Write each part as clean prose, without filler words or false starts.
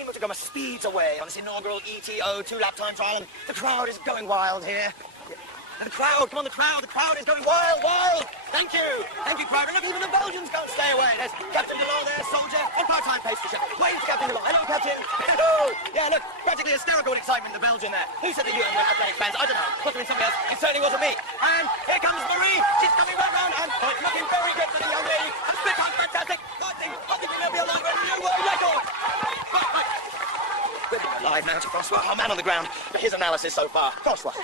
train motor goma speeds away on this inaugural ETO 2-lap time trial, and the crowd is going wild here. And the crowd, come on, the crowd is going wild, wild! Thank you, crowd. And look, even the Belgians can't stay away. There's Captain Delon there, soldier, and part-time pastry chef. Wave to Captain Delon. Hello, Captain. Hello. Yeah, look, practically hysterical with excitement, the Belgian there. Who said that you were athletic fans? I don't know. Must have been somebody else. It certainly wasn't me. And here comes Marie. She's coming right round, and it's looking very good for the young lady. And spit on fantastic. I think we'll be alive with a new world record. We're alive now to Francois. Our man on the ground. His analysis so far. Francois.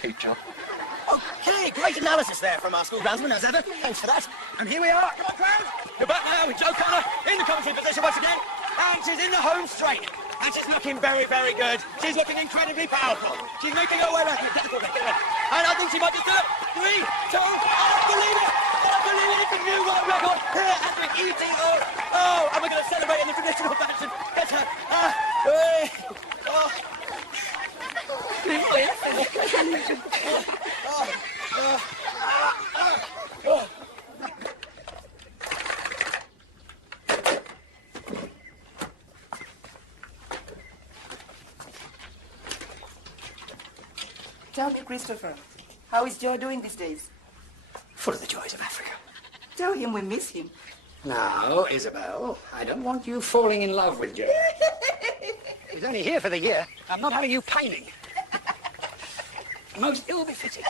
Hey, John. Okay, great analysis there from our school groundsman, as ever. Thanks for that. And here we are. Come on, crowd. We're back now with Jo Connor in the commentary position once again. And she's in the home straight. And she's looking very, very good. She's looking incredibly powerful. She's making her way back to the technical bit. And I think she might just do it. 3, 2, I believe it. I believe it. It's a new world record here at the ETO. Oh, and we're going to celebrate in the traditional fashion. Get her. Tell me, Christopher, how is Joe doing these days? Full of the joys of Africa. Tell him we miss him. No, Isabel, I don't want you falling in love with Joe. He's only here for the year. I'm not having you pining. Most ill-befitting.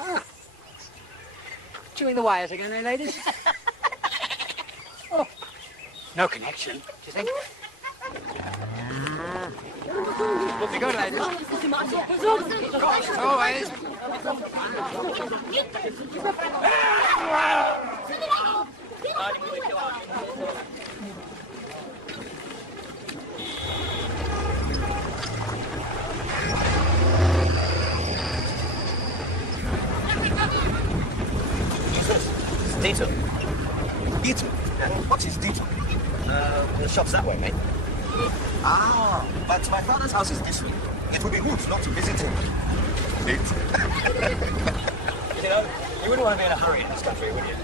Ah. Chewing the wires again, eh, ladies? Oh, no connection, do you think? Would be good, ladies. Always. Detour. Detour? What is detour? The shop's that way, mate. Ah, but my father's house is this way. It would be good not to visit him. You know, you wouldn't want to be in a hurry in this country, would you?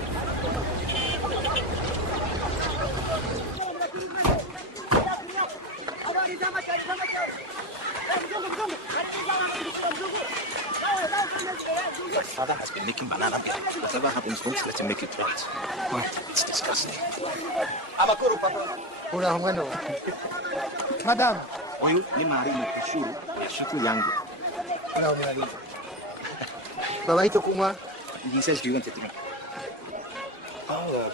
My father has been making banana bread. Whatever happens, don't let him make it right. Why? It's disgusting. Amakuru, Papa. Madam. Huyu ni Marino Kushuru ya shiku yangu. Baba ito kuma. He says, do you want a drink? Oh,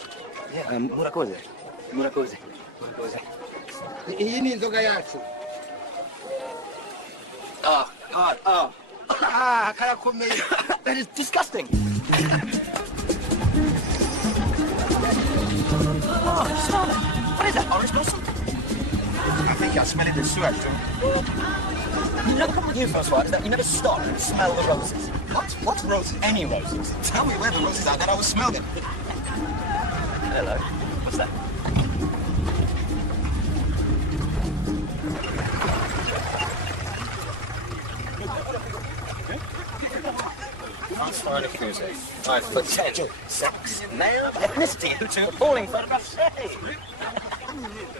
yeah, Murakoze. Murakoze. Murakoze. Hii ni nzoga yacu. Karakomeye. That is disgusting. Oh, smell it. What is that, orange blossom? I think I smell it in sweat too. You know the problem with you, Francois, is that you never stop and smell the roses. What roses? Any roses. Tell me where the roses are, then I will smell them. Hello. What's that? Francois Nicuse. 5'10". Sex, male, ethnicity, who two appalling photographs say.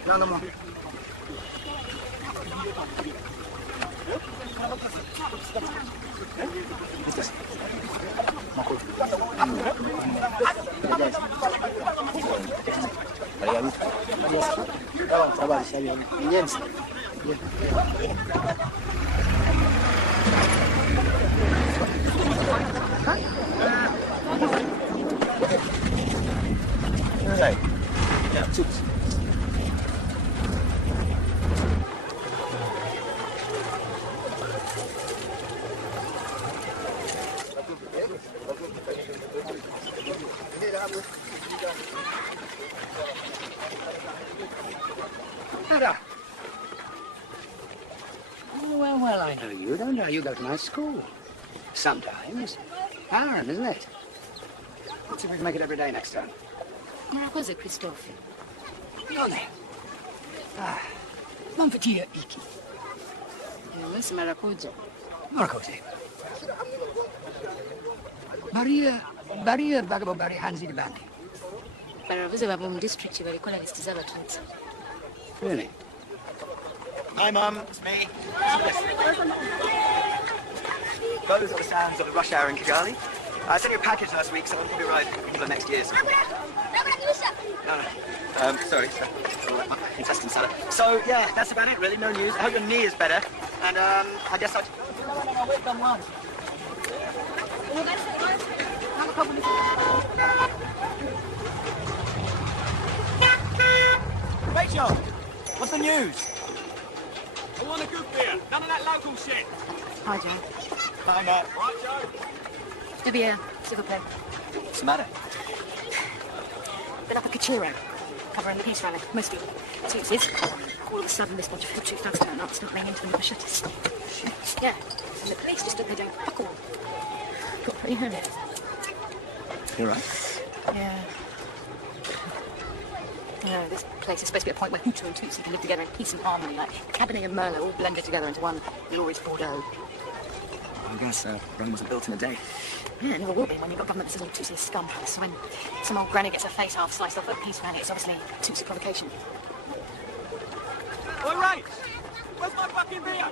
No more. Hey, yeah, toots. Well, I know you, don't I? You go to my school. Sometimes. Aaron, isn't it? Let's see if we can make it every day next time. Murakoze, Christophe. None. Non petit iki. Yes, Murakoze. Murakoze. Baria bagabo bari hanzi di bandi. baravuze bava mu district barikola list z'abatutsi. Really? Hi, Mum. It's me. Those are the sounds of the rush hour in Kigali. I sent you a package last week, so I'll probably arrive for next year. So. No. Sorry. Intestine salad. So, yeah, that's about it, really. No news. I hope your knee is better. And, I guess I'll... Rachel! What's the news? I want a good beer. None of that local shit. Hi, Joe. Hi, Matt. Right, Joe? De beer, s'il vous plaît. What's the matter? Been up a Kachiro, covering the peace rally, mostly Tutsis. All of a sudden, this bunch of Hutu thugs turn up, start laying into the machetes. Yeah, and the police just stood there doing fuck all. Got pretty heavy. You all right? Yeah. No, this place is supposed to be a point where Hutu and Tutsi can live together in peace and harmony, like Cabernet and Merlot all blended together into one glorious Bordeaux. I guess Rome wasn't built in a day. Yeah, it never will be when you've got government that's all Tutsi scum. So when some old granny gets her face half sliced off at a peace rally, it's obviously Tutsi provocation. All right. Where's my fucking beer?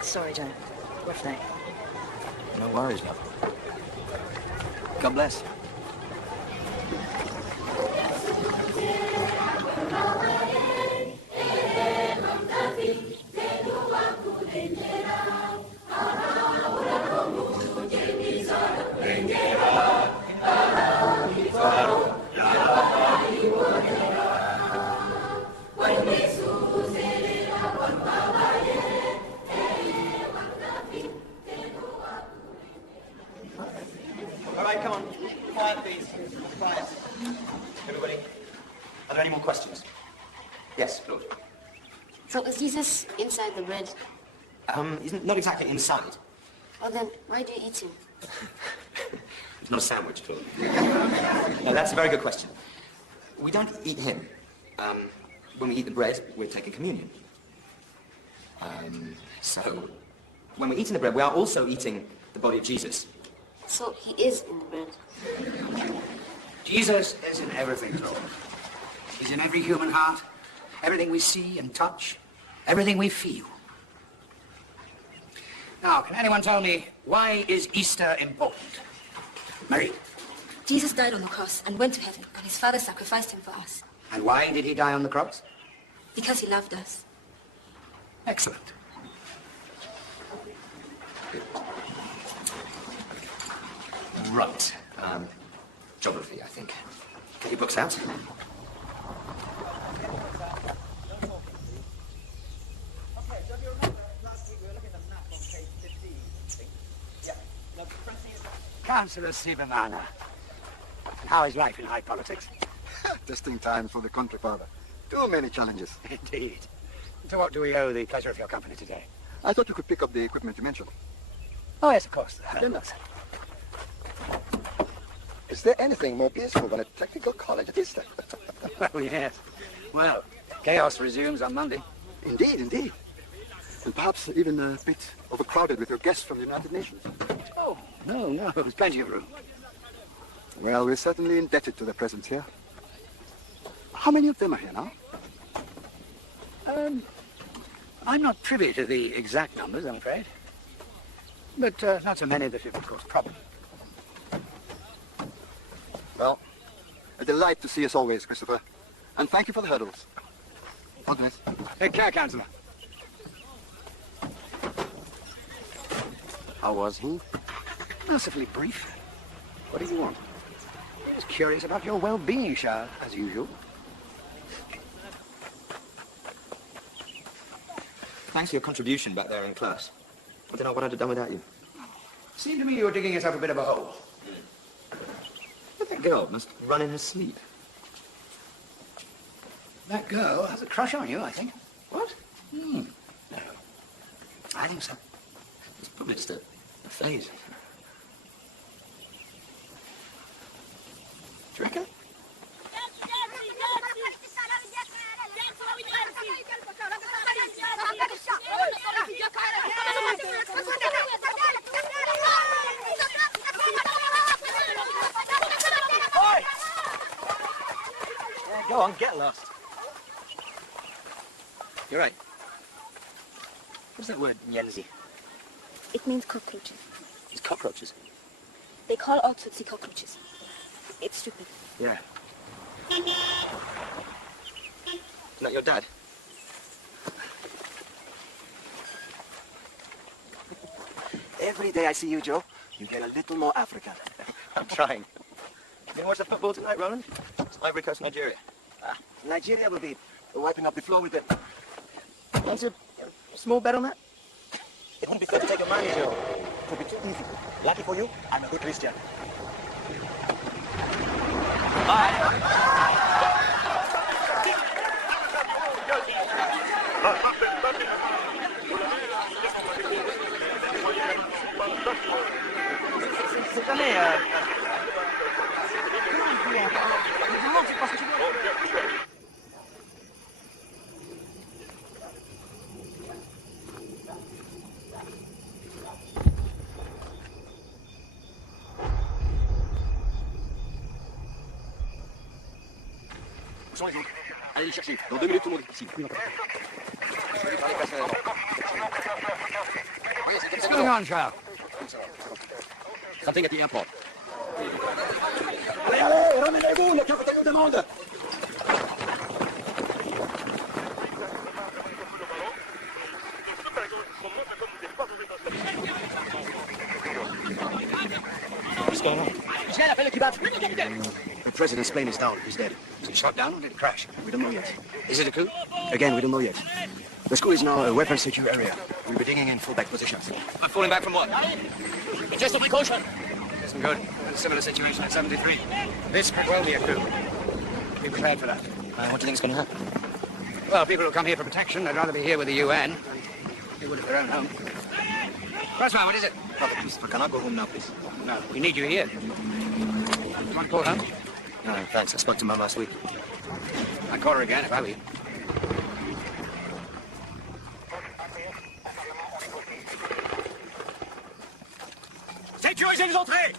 Sorry, Joe. Rough day. No worries, love. God bless. All right, come on. Quiet, please. Quiet. Everybody, are there any more questions? Yes, Lord. So is Jesus inside the bread? He's not exactly inside. Well then, why do you eat him? It's not a sandwich, Claude. No, that's a very good question. We don't eat him. When we eat the bread, we're taking communion. So, when we're eating the bread, we are also eating the body of Jesus. So he is in the bread. Jesus is in everything, Lord. He's in every human heart, everything we see and touch, everything we feel. Now, can anyone tell me, why is Easter important? Mary? Jesus died on the cross and went to heaven, and his Father sacrificed him for us. And why did he die on the cross? Because he loved us. Excellent. Right. Geography, I think. Get your books out. Councillor Sivamana. How is life in high politics? Testing times for the country, Father. Too many challenges. Indeed. To what do we owe the pleasure of your company today? I thought you could pick up the equipment you mentioned. Oh, yes, of course. The hurdles. Is there anything more peaceful than a technical college at Easter? Well, yes. Well, chaos resumes on Monday. Indeed, indeed. And perhaps even a bit overcrowded with your guests from the United Nations. Oh, no, there's plenty of room. Well, we're certainly indebted to their presence here. How many of them are here now? I'm not privy to the exact numbers, I'm afraid. But not so many that it would cause a problem. Well, a delight to see us always, Christopher. And thank you for the hurdles. All the best. Take care, Councillor. How was he? Mercifully brief. What did you want? I was curious about your well-being, Charles, as usual. Thanks for your contribution back there in class. I don't know what I'd have done without you. Seemed to me you were digging yourself a bit of a hole. But that girl must run in her sleep. That girl has a crush on you, I think. What? No. I think so. It's probably just a phase. Do you reckon? Oi! Go on, get lost. You're right. What's that word, Nyenzi? It means cockroaches. It's cockroaches. They call all Tutsi cockroaches. It's stupid. Yeah. Not your dad? Every day I see you, Joe, you get a little more African. I'm trying. You gonna watch the football tonight, Roland? It's Ivory Coast, Nigeria. Nigeria will be wiping up the floor with the... Fancy a small bet on that? It wouldn't be fair to take your money, Joe. It would be too easy. Lucky for you, I'm a good Christian. Cette année, Où sont les autres? Allez les chercher. Dans 2 minutes, tout le monde est ici. What's going on, Charles? Something at the airport. Allez, allez, remenez-vous, le capitaine nous demande. What's going on? The president's plane is down. He's dead. Was it shot down or did it crash? We don't know yet. Is it a coup? Again, we don't know yet. The school is now a weapons-secure area. We'll be digging in full-back positions. I'm falling back from what? Just a precaution. Isn't good. A similar situation in 73. This could well be a coup. Be prepared for that. What do you think is going to happen? Well, people who come here for protection, they'd rather be here with the UN than they would at their own home. Crossman, what is it? Brother Christopher, can I go home now, please? No, we need you here. You want to call home? No, thanks. I spoke to Mum last week. I'd call her again if I were you. Sécurisez les entrées!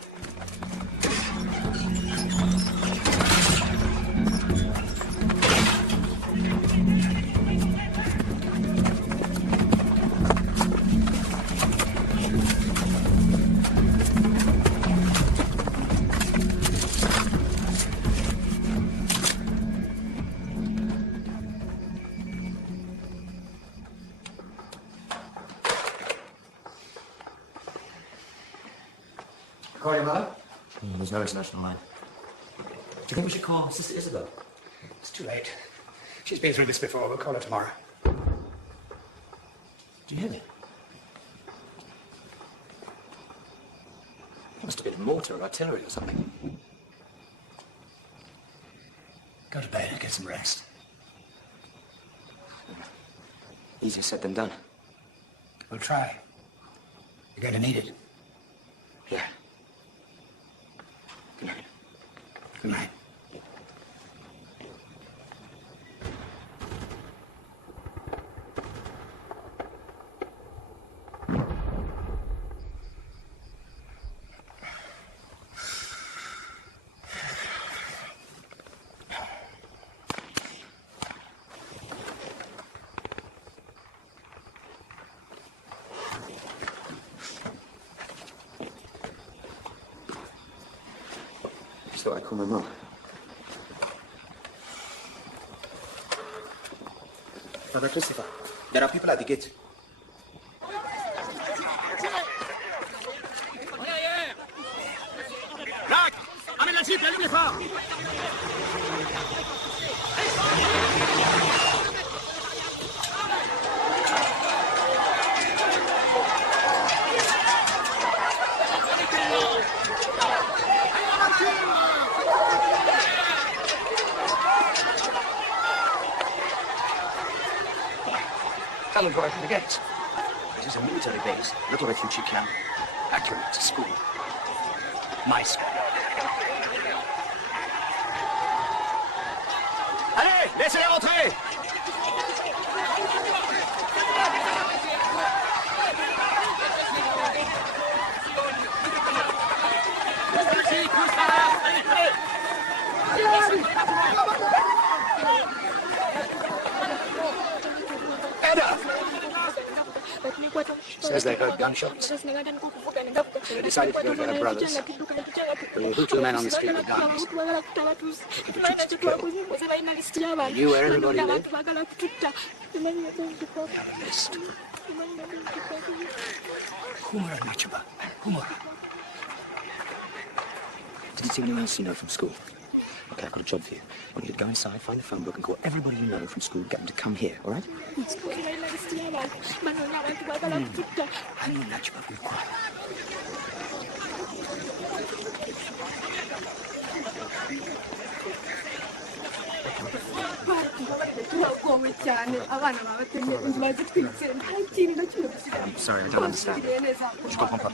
Call your mother? There's no international line. Do you think we should call Sister Isabel? It's too late. She's been through this before. We'll call her tomorrow. Do you hear me? It must have been mortar or artillery or something. Go to bed and get some rest. Easier said than done. We'll try. You're going to need it. Yeah. Good night. Good night. So I call my mum. Father Christopher, there are people at the gate. Rack! Amène la jeep, allume les phares! Tell them to go out to the gates. This is a military base, not a refugee camp. Accurate. It's a school. My school. Allez, laissez-les rentrer! She says they heard gunshots. They decided to go to her brothers. There were Hutu men on the street with guns. Looking for Tutsis to kill. They knew where everybody lived. They had a list. Humura Nachaba. Humura. Did you see anyone else you know from school? Okay, I've got a job for you. I want you to go inside, find the phone book, and call everybody you know from school, get them to come here, all right? Yes. I know Nachaba, be quiet. I'm sorry, I don't understand. Je comprends pas.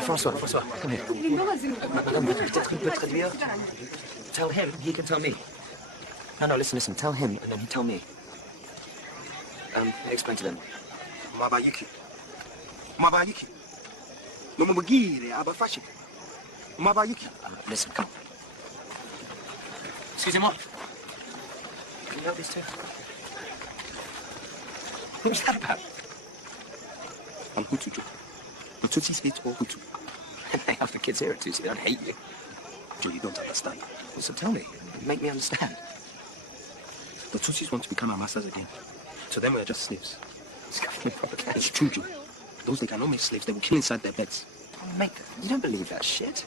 François, come here. Madame, peut-être qu'il peut traduire. Tell him, he can tell me. No, listen, tell him, and then he tell me. Explain to them. Mabayiki. Mamabagire, abafashi. Mabayiki. Listen, come. Excusez-moi. Can you help these two? What was that about? I'm Hutu. The Tutsis hate all Hutu. Hey, half the kids here are Tutsi. They don't hate you. Joe, you don't understand. Well, so tell me. Make me understand. The Tutsis want to become our masters again. To them, we're just slaves. It's government propaganda. It's true, Joe. Those they cannot make slaves, they will kill inside their beds. Oh, make them. You don't believe that shit.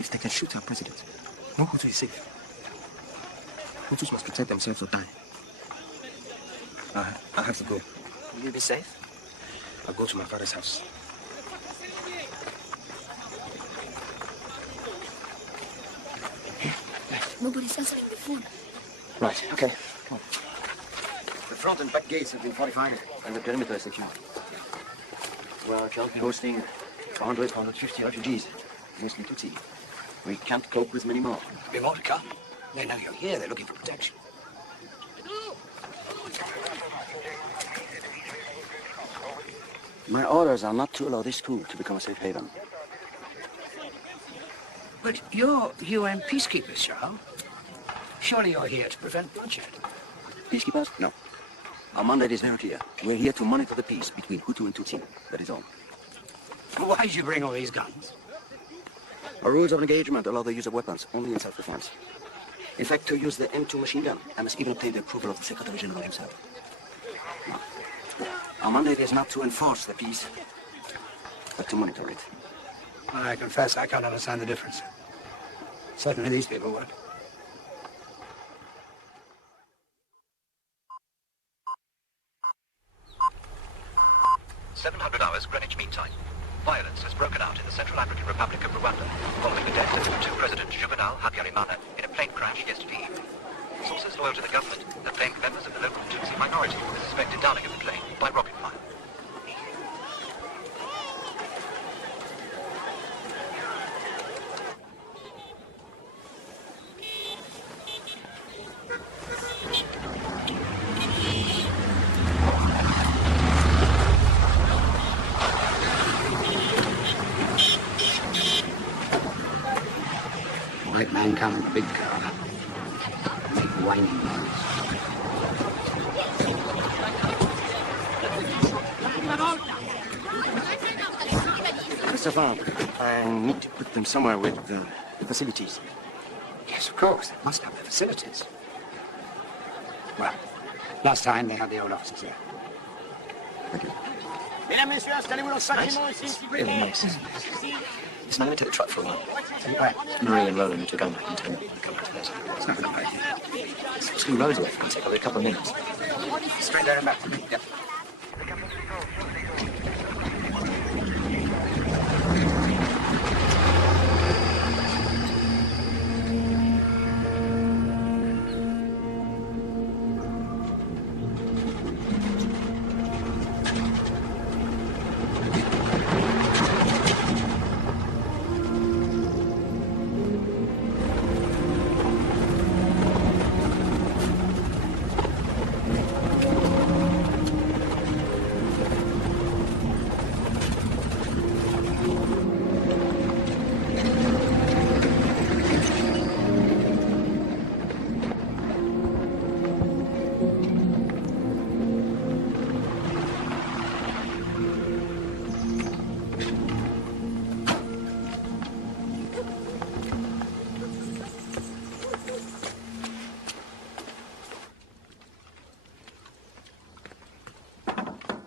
If they can shoot our president, no Hutu is safe. Hutus must protect themselves or die. I have to go. Will you be safe? I'll go to my father's house. Nobody's answering the phone. Right, okay. Come on. The front and back gates have been fortified, and the perimeter is secure. We are currently hosting 100, 150 refugees, mostly Tutsi. We can't cope with many more. There'll be more to come. They know you're here. They're looking for protection. My orders are not to allow this school to become a safe haven. But you're UN peacekeepers, Charles. Surely you're here to prevent bloodshed. Peacekeepers? No. Our mandate is very clear. We're here to monitor the peace between Hutu and Tutsi. That is all. Why did you bring all these guns? Our rules of engagement allow the use of weapons only in self-defense. In fact, to use the M2 machine gun, I must even obtain the approval of the Secretary General himself. No. Our mandate is not to enforce the peace, but to monitor it. I confess I can't understand the difference. Certainly these people would. hours Greenwich Mean Time. Violence has broken out in the Central African Republic of Rwanda following the death of Hutu President Juvenal Habyarimana in a plane crash yesterday evening. Sources loyal to the government have claimed members of the local Tutsi minority were the suspected downing of the plane by rocket fire. White man come in a big car. Make whining noise. Christopher, I need to put them somewhere with the facilities. Yes, of course. They must have the facilities. Well, last time they had the old officers there. Thank you. Mesdames, Messieurs, installez-vous dans 5 minutes ici, s'il vous Really plaît. nice. Listen, I'm going to take the truck for a while. Right. Marie and Roland took over and turn come back to this. It's not going to pay. It's 2 roads away. It'll take only a couple of minutes. Straight there and back. Yep.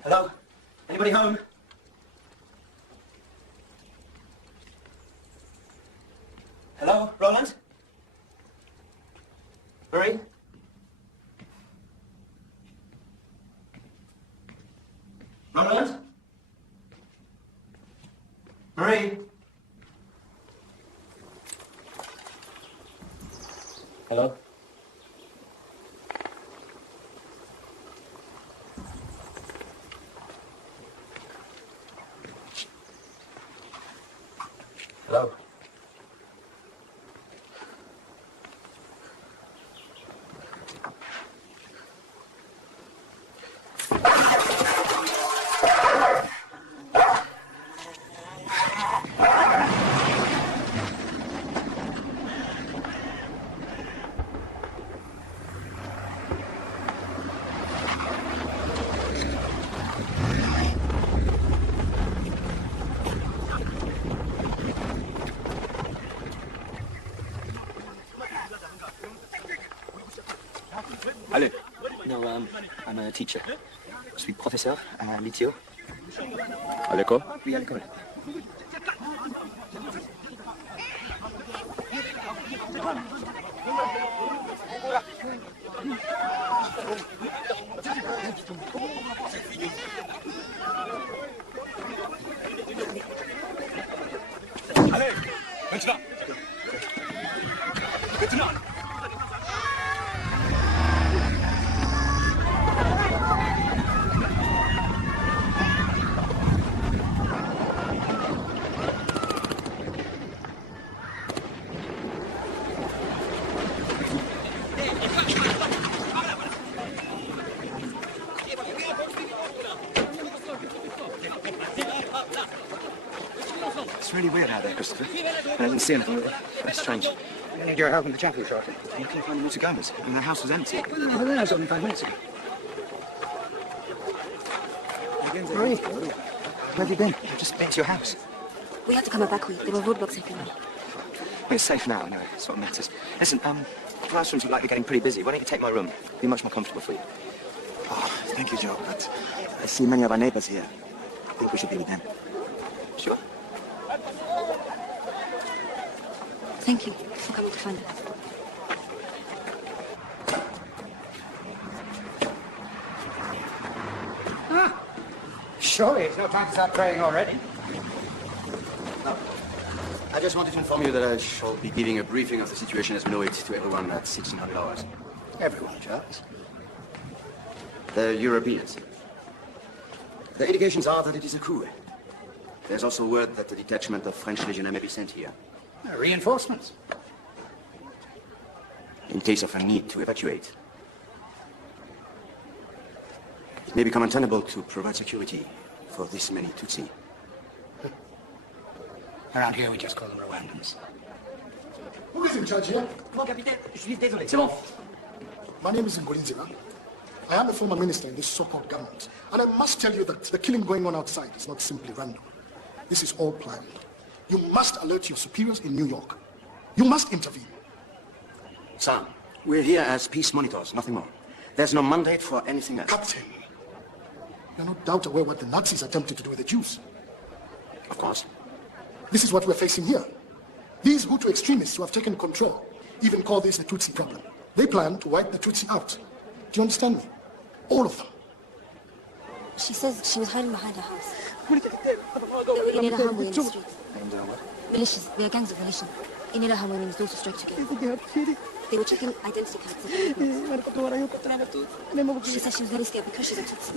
Hello? Anybody home? Hello? Roland? Marie? Roland? Marie? Hello? Hello? Allez. No, I'm a teacher. Je suis professeur à l'ITIO. À l'école? Oui, à l'école. Allez, maintenant. Maintenant. It's really weird out there, Christopher. I didn't see anything. That's strange. I need your help in the chapel shortly. You can't find the Mutagamas, and the house was empty. Well, that was only 5 minutes ago. Marie, where have you been? I've just been to your house. We had to come back with. There were roadblocks everywhere. We're safe now, anyway. That's what matters. Listen, the classrooms are likely getting pretty busy. Why don't you take my room? It'll be much more comfortable for you. Oh, thank you, Joe, but I see many of our neighbors here. I think we should be with them. Sure? Thank you for coming to find us. Surely it's no time to start praying already. I just wanted to inform you that I shall be giving a briefing of the situation as we know it to everyone at 1600 hours. Everyone, Charles. The Europeans. The indications are that it is a coup. There's also word that the detachment of French legionnaires may be sent here. Reinforcements. In case of a need to evacuate. It may become untenable to provide security for this many Tutsi. Around here we just call them Rwandans. Who is in charge here? Mon capitaine, je suis désolé. C'est bon. My name is Ngolinzira. I am a former minister in this so-called government. And I must tell you that the killing going on outside is not simply random. This is all planned. You must alert your superiors in New York. You must intervene. Sir, we're here as peace monitors, nothing more. There's no mandate for anything else. Captain, you're no doubt aware what the Nazis attempted to do with the Jews. Of course. This is what we're facing here. These Hutu extremists who have taken control even call this the Tutsi problem. They plan to wipe the Tutsi out. Do you understand me? All of them. She says she was hiding behind her house. In Ilahamwe in the street. Militias. They are gangs of militia. In Ilahamwe means those who strike together. They were checking identity cards of people. She says she was very scared because she's a Tutsi.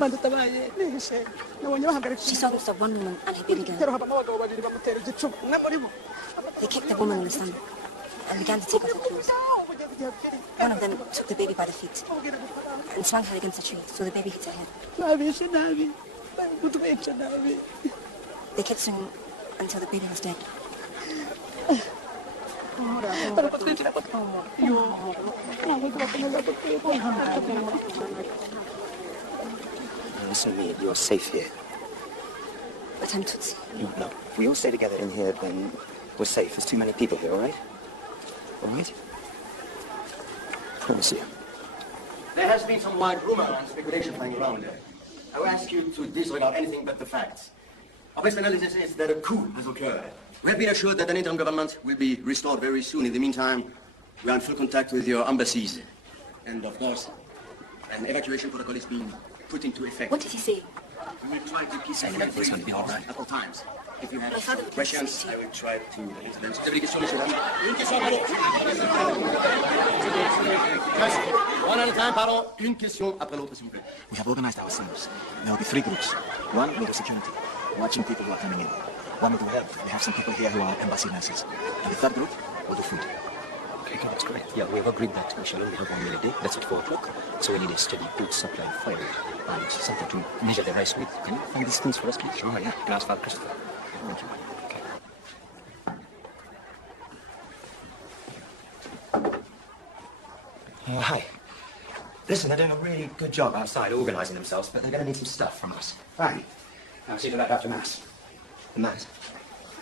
She saw them stop one woman and her baby girl. They kicked the woman in the stomach and began to take off her clothes. One of them took the baby by the feet and swung her against a tree so the baby hit her head. They kept swinging until the baby was dead. Listen to me, you're safe here. But I'm Tutsi. No. If we all stay together in here, then we're safe. There's too many people here, all right? All right? Promise you. There has been some wild rumor and speculation flying around. I will ask you to disregard anything but the facts. Our best analysis is that a coup has occurred. We have been assured that an interim government will be restored very soon. In the meantime, we are in full contact with your embassies. And of course, an evacuation protocol is being put into effect. What did he say? We will try to keep everything going to be all right at all times. If you have some questions, I will try to answer them. Vous avez des questions, monsieur? Une question, pardon. One at a time, pardon. Une question après l'autre, s'il vous plaît. We have organized ourselves. There will be 3 groups. One will do security, watching people who are coming in. One will do health. We have some people here who are embassy nurses. And the 3rd group will do food. Okay, that's great. Yeah, we've agreed that we shall only have 1 meal a day. That's at 4 o'clock. So we need a steady food supply of firewood and something to measure the rice with. Can you find these things for us, please? Sure, yeah. Can I ask Father Christopher? Thank you. Okay. Hi. Listen, they're doing a really good job outside organising themselves, but they're going to need some stuff from us. Fine. I'll see to that after Mass. The Mass?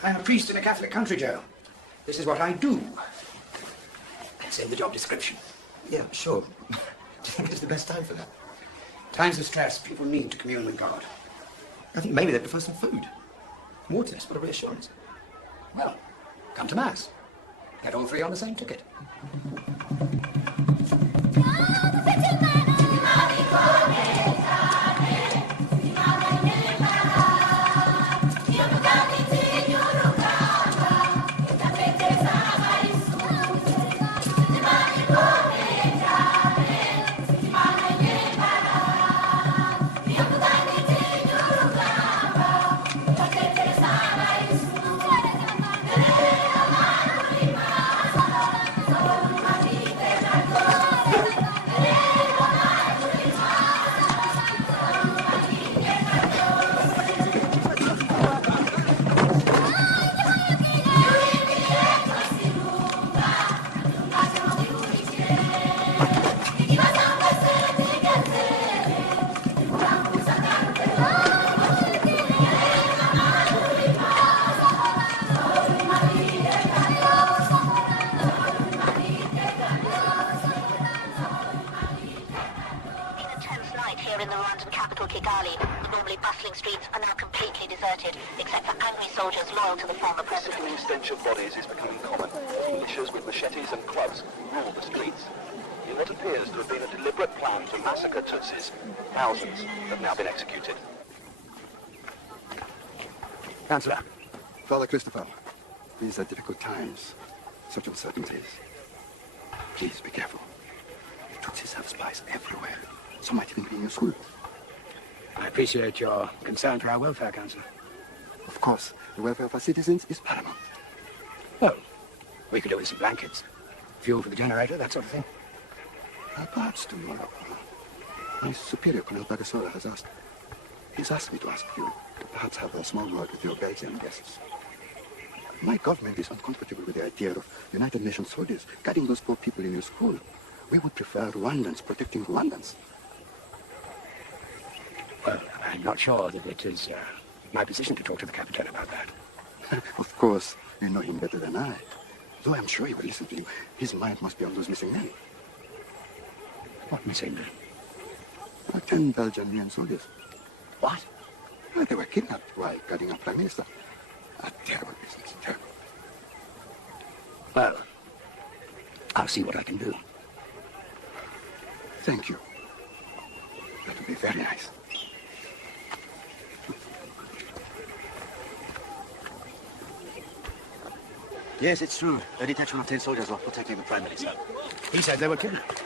I'm a priest in a Catholic country, Joe. This is what I do. Say the job description. Yeah, sure. Do you think it's the best time for that? Times of stress, people need to commune with God. I think maybe they prefer some food. Water, what a reassurance. Well, come to Mass. Get all 3 on the same ticket. Here in the Rwandan capital, Kigali, the normally bustling streets are now completely deserted, except for angry soldiers loyal to the former president. The stench of bodies is becoming common. Militias with machetes and clubs rule the streets. In what appears to have been a deliberate plan to massacre Tutsis, thousands have now been executed. Councillor. Father Christopher, these are difficult times, such uncertainties. Please be careful. The Tutsis have spies everywhere. Some might even be in your school. I appreciate your concern for our welfare, Councillor. Of course, the welfare of our citizens is paramount. Oh, we could do with some blankets, fuel for the generator, that sort of thing. Perhaps tomorrow. My superior, Colonel Bagasola, he's asked me to ask you to perhaps have a small word with your Belgian guests. My government is uncomfortable with the idea of United Nations soldiers guarding those poor people in your school. We would prefer Rwandans protecting Rwandans. Well, I'm not sure that it is my position to talk to the Captain about that. Of course, you know him better than I. Though I'm sure he will listen to you. His mind must be on those missing men. What missing men? 10 Belgian men soldiers. What? Well, they were kidnapped while guarding our Prime Minister. A terrible business, terrible. Well, I'll see what I can do. Thank you. That would be very nice. Yes, it's true. A detachment of 10 soldiers were protecting the Prime Minister. He said they were kidnapped.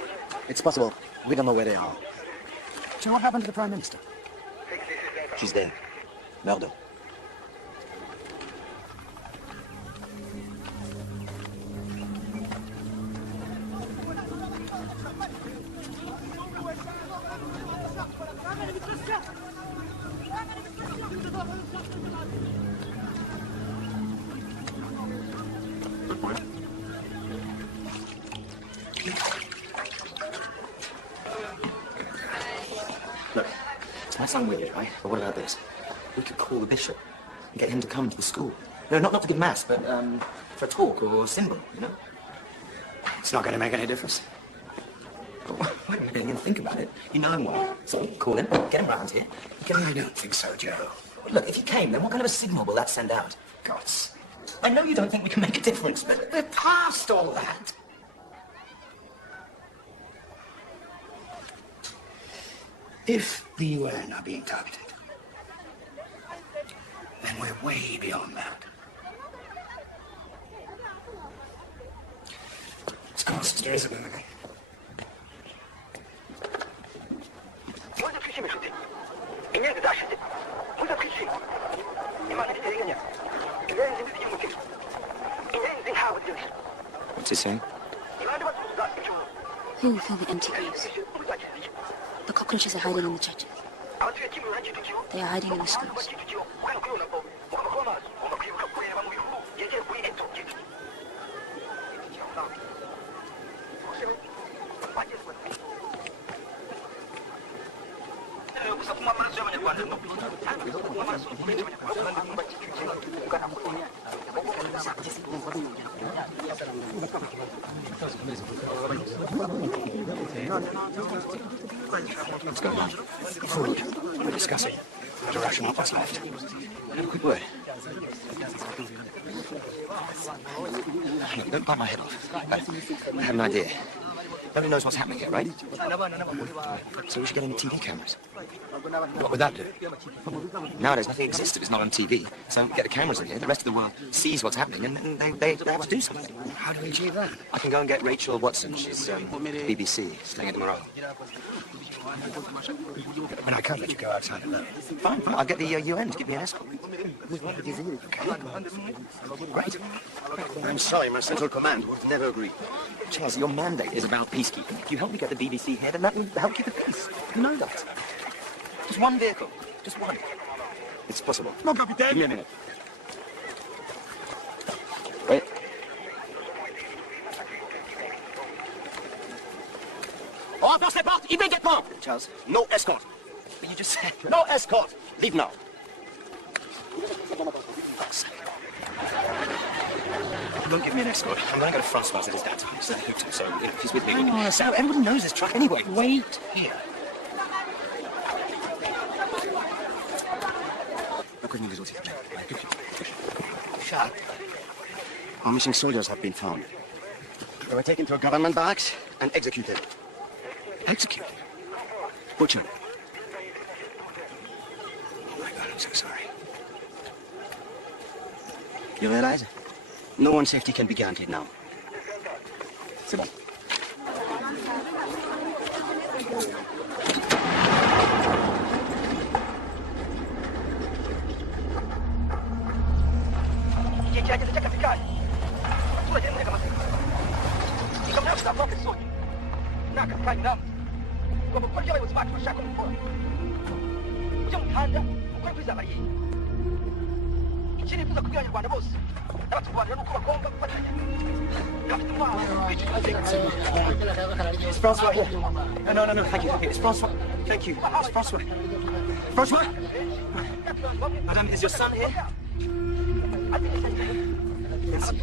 It's possible. We don't know where they are. So what happened to the Prime Minister? She's dead. Murder. Look, it's my son weird, right? But what about this? We could call the bishop and get him to come to the school. No, not to give mass, but for a talk or symbol, you know? It's not going to make any difference. What Wait a minute, think about it. You know him well. So call him, get him round here. I don't think so, Joe. Look, if he came, then what kind of a signal will that send out? Gods. I know you don't think we can make a difference, but We're past all that. If the UN are being targeted, then we're way beyond that. Let's go, sister Isabel. What's he saying? Who will fill the empty graves? The cockroaches are hiding in the churches. They are hiding in the schools. Let's go now. Food. We're discussing the ration up what's left. Have a quick word. Look, don't bite my head off. I have an idea. Nobody knows what's happening here, right? So we should get any TV cameras. What would that do? Nowadays, nothing exists if it's not on TV. So get the cameras in here, the rest of the world sees what's happening, and they have to do something. How do we achieve that? I can go and get Rachel Watson. She's BBC, staying at the Morocco. But I can't let you go outside alone. Fine. I'll get the UN to give me an escort. Great. I'm sorry, my Central Command would never agree. Charles, your mandate is about peacekeeping. If you help me get the BBC here, then that will help keep the peace. You know that. Just one vehicle. Just one. It's possible. No, Capitaine. Give me a minute. Wait. Oh, passe les portes, immédiatement! Charles, no escort. But you just said... No escort. Leave now. Don't give me an escort. I'm going to go to Francois at his dad's house. So if he's with me... Oh, so everybody knows this truck anyway. Wait here. Shut up. Our missing soldiers have been found. They were taken to a government barracks and executed. Executed? Butchered. Oh my God, I'm so sorry. You realize? No one's safety can be guaranteed now. C'est bon. It's Francois here. No, thank you. It's Francois. Thank you. It's Francois. Francois! Madame, is your son here? Merci.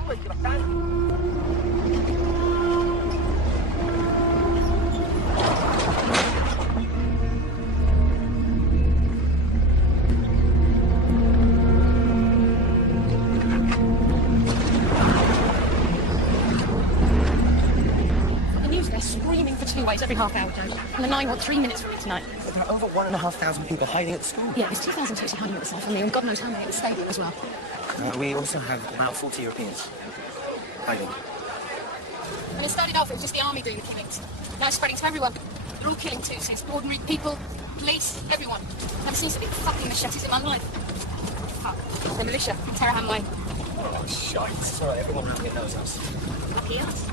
Screaming for 2 ways every half hour, Joe. And the 9 want 3 minutes from me tonight. There are over 1,500 people hiding at the school. Yeah, there's 2,000 Tutsi hiding at the side from me, and God knows how many at the stadium as well. We also have about 40 Europeans hiding. And it started off, it was just the army doing the killings. Now it's spreading to everyone. They're all killing Tutsis, ordinary people, police, everyone. Never seen so many fucking machetes in my life. Fuck. The militia from Terahan Way. Oh, shite. Sorry, everyone around here knows us. Lucky us.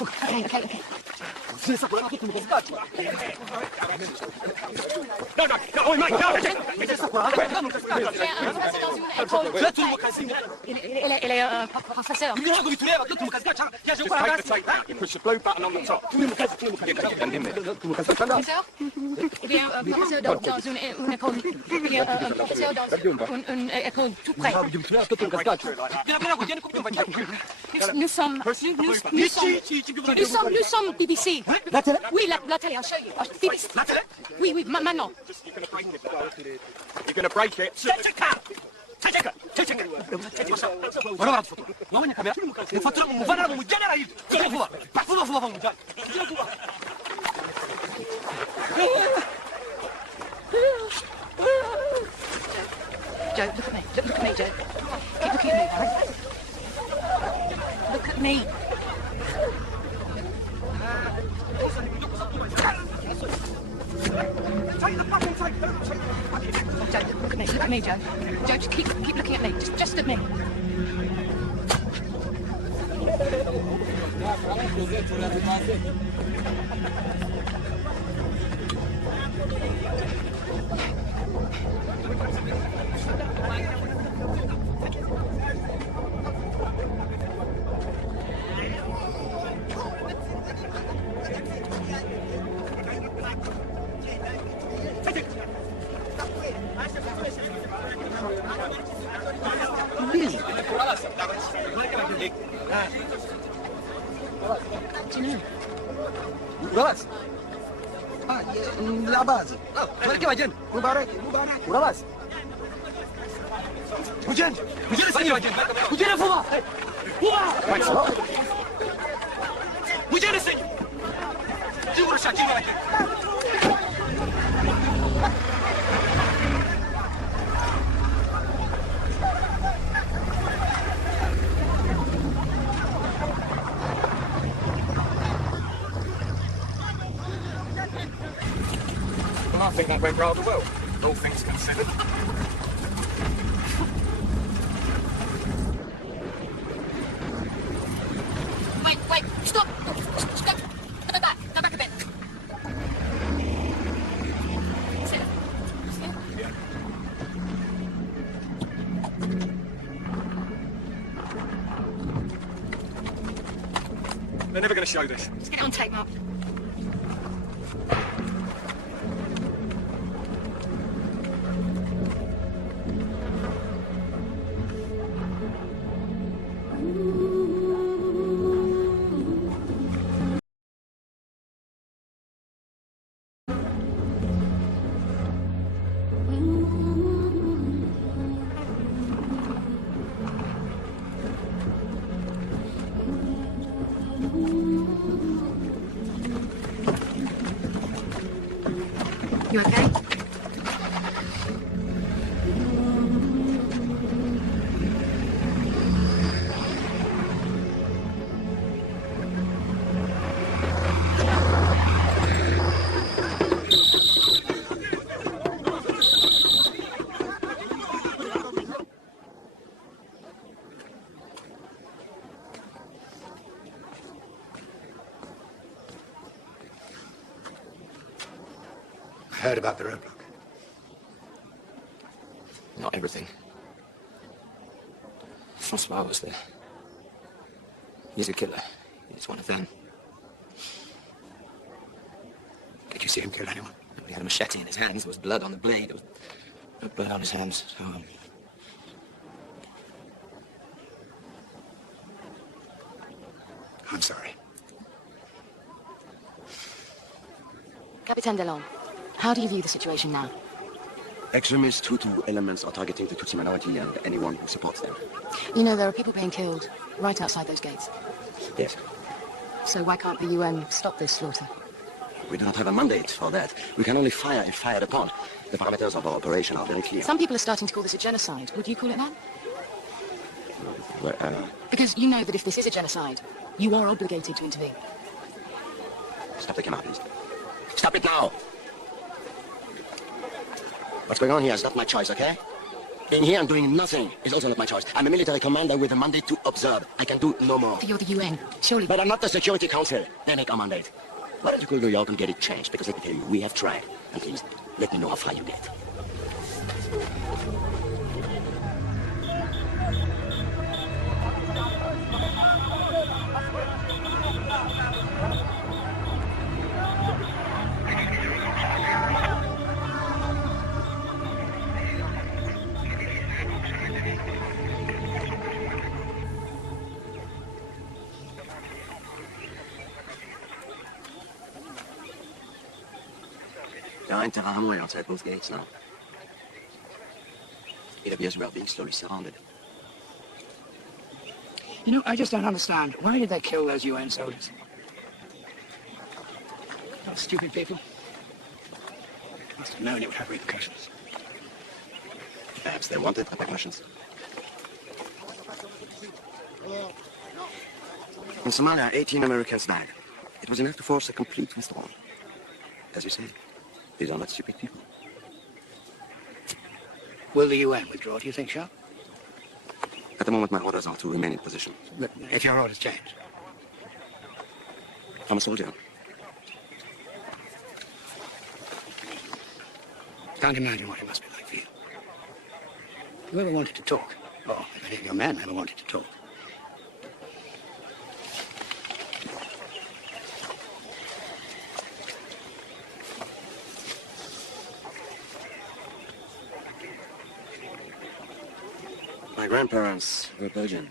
Okay. No, oi, Mike, no! Il est professeur. Push the blue button on the top. Professeur? Il est professeur dans une école. Il est professeur dans une école tout près. Nous sommes BBC. Oui, la télé, I'll show you. BBC. Oui, maintenant. You're gonna break it. Joe, look at me. Look at me, Joe. Keep looking at me, right? Look at me. Joe, look at me, Joe. Joe, just keep looking at me. Just at me. Urabazi? Labazi. Bareke bagende. Mubareke. Urabazi? Mugende senyi bagende. Mugende vuba. Mugende senyi. Jingurusha bagende. Well, I think that went rather well, all things considered. Wait, stop! Stop! Go back a bit. Sit. They're never going to show this. Let's get it on tape, Mark. You okay? I heard about the roadblock. Not everything. Francois was there. He's a killer. He's one of them. Did you see him kill anyone? He had a machete in his hands. There was blood on the blade. There was no blood on his hands. So, I'm sorry. Capitaine Delon, how do you view the situation now? Extremist Hutu elements are targeting the Tutsi minority and anyone who supports them. You know, there are people being killed right outside those gates. Yes. So why can't the UN stop this slaughter? We do not have a mandate for that. We can only fire if fired upon. The parameters of our operation are very clear. Some people are starting to call this a genocide. Would you call it that? Well, Because you know that if this is a genocide, you are obligated to intervene. stop the camera, please. Stop it now! What's going on here is not my choice, okay? Being here and doing nothing is also not my choice. I'm a military commander with a mandate to observe. I can do no more. You're the UN, surely. But I'm not the Security Council. They make our mandate. Why don't you call New York and get it changed? Because let me tell you, we have tried. And please, let me know how far you get. There are Interahamwe outside both gates now. It appears we are being slowly surrounded. You know, I just don't understand. Why did they kill those UN soldiers? Those stupid people. Must have known it would have repercussions. Perhaps they wanted repercussions. In Somalia, 18 Americans died. It was enough to force a complete withdrawal. As you say, these are not stupid people. Will the UN withdraw, do you think, Sharp? At the moment, my orders are to remain in position. But if your orders change? I'm a soldier. Can't imagine what it must be like for you. You ever wanted to talk? Or if any of your men ever wanted to talk? My grandparents were Belgian,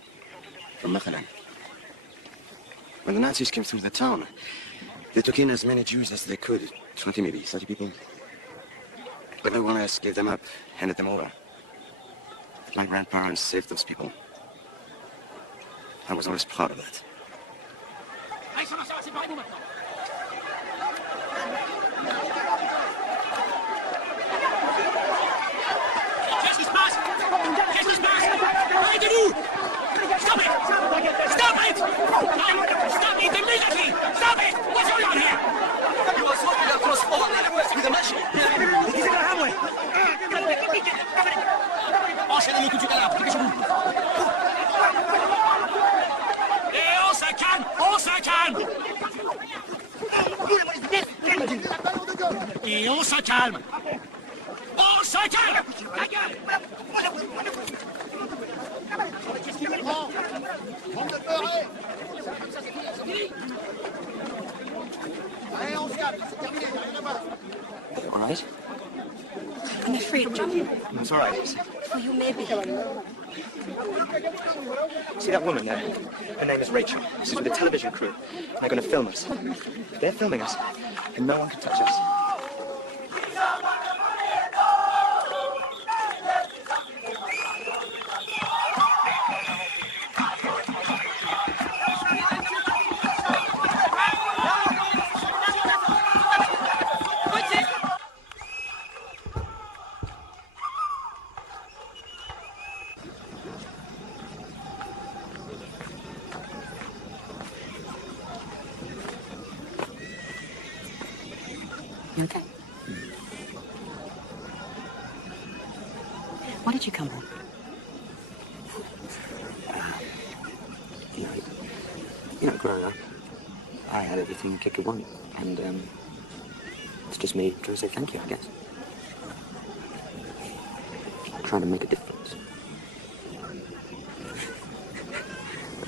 from Mechelen. When the Nazis came through the town, they took in as many Jews as they could, 20 maybe, 30 people. Everyone else gave them up, handed them over. My grandparents saved those people. I was always proud of that. Qu'est-ce qui se passe? Qu'est-ce qui se passe? Arrêtez-vous! Stop it! Stop it! Stop it immediately! Stop it! What's going on here? You are swapping across all networks with a machine. He's in the highway. Enchaînez-le tout de suite à l'arbre, dépêchez-vous. Et on se calme! On se calme! Et on se calme! On se calme! All right? I'm afraid, John. It's all right. Well, you may be. See that woman there? Her name is Rachel. She's with a television crew. And they're going to film us. They're filming us, and no one can touch us. You okay? Why did you come home? You know, growing up, I had everything a kid could want. And, it's just me trying to say thank you, I guess. Trying to make a difference.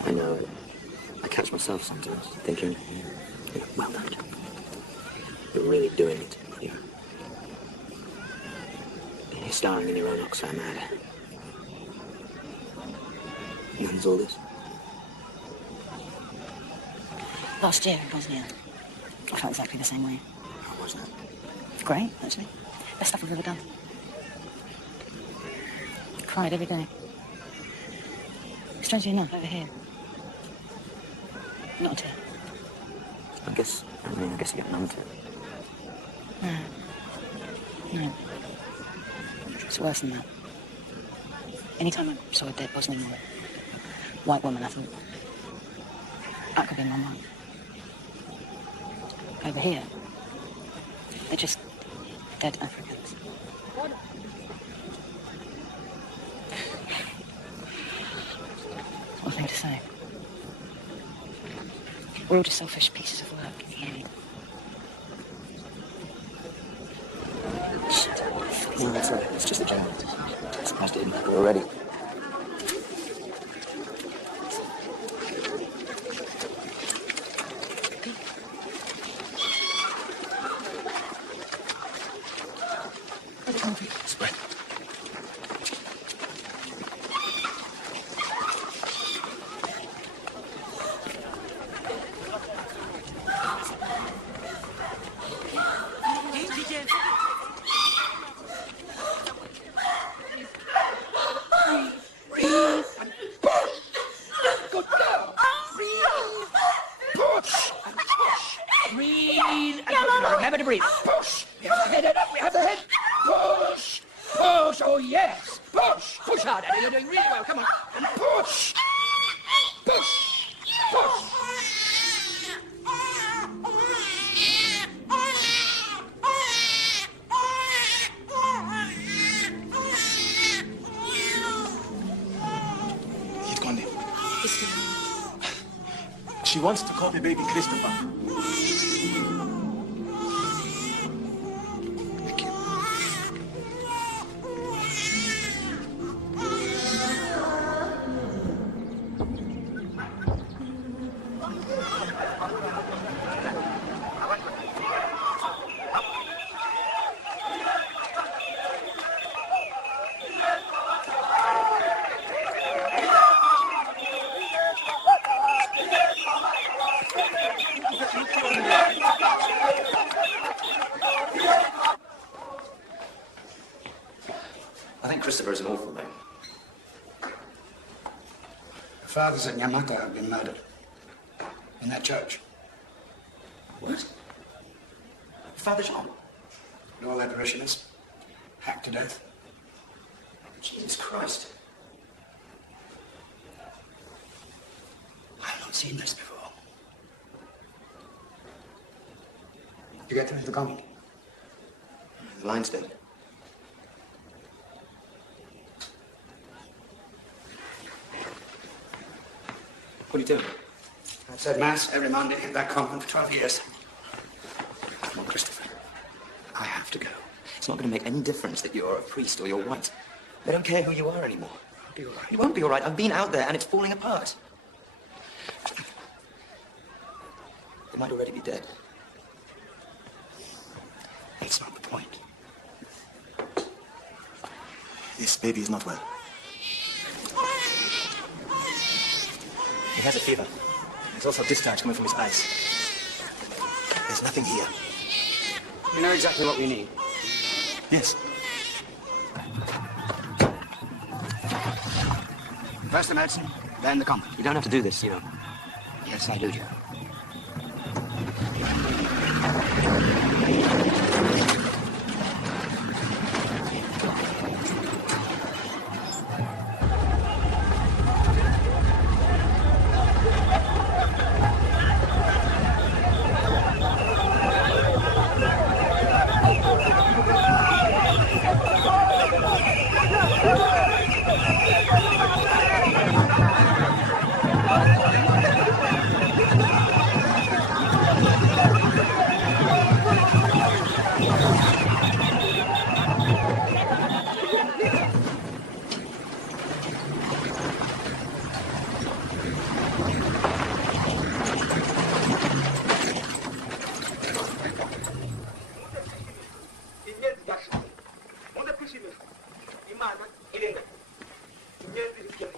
I know, I catch myself sometimes thinking, well done, John. You're really doing it, you know. You're starring in your own Oxfam ad. And there's all this. Last year in Bosnia, I felt exactly the same way. How was that? Great, actually. Best stuff we've ever done. Cried every day. Strangely enough, over here. Not a tear. I guess you get numb to it. No. It's worse than that. Anytime I saw a dead Bosnian woman, white woman, I thought, that could be my mum. Over here, they're just dead Africans. nothing to say. We're all just selfish pieces of work in the end. Shit. No, that's right. It's just a giant. Smashed it in. We're ready. Spread. Remember to breathe. Push. We have the head up. We have the head. Push. Push. Oh, yes. Push. Push harder. You're doing really well. Come on. And push. Push. Push. He's gone there. She wants to call the baby Christopher. I think Christopher is an awful name. The fathers at Yamata have been murdered. In that church. What? Father John? And all their parishioners. Hacked to death. Jesus Christ. I've not seen this before. You get through the convent? The line's dead. What are you doing? I've said Mass every Monday in that convent for 12 years. Come on, Christopher. I have to go. It's not going to make any difference that you're a priest or you're white. They don't care who you are anymore. You'll be all right. You won't be all right. I've been out there and it's falling apart. They might already be dead. That's not the point. This baby is not well. He has a fever. There's also discharge coming from his eyes. There's nothing here. You know exactly what we need. Yes. First the medicine, then the convent. You don't have to do this, you know. Yes, I do, Joe.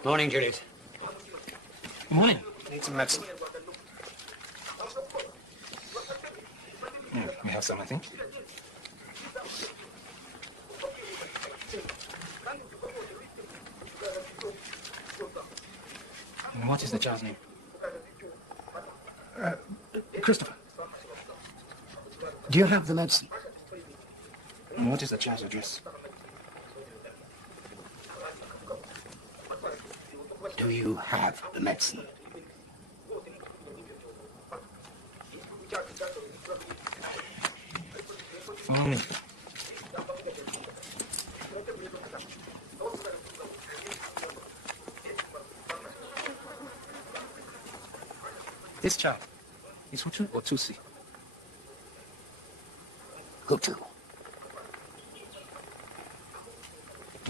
Morning, Juliet. Good morning. Need some medicine. Yeah, we have some, I think. And what is the child's name? Christopher. Do you have the medicine? And what is the child's address? Do you have the medicine? Follow me. This child is Hutu or Tutsi? Hutu.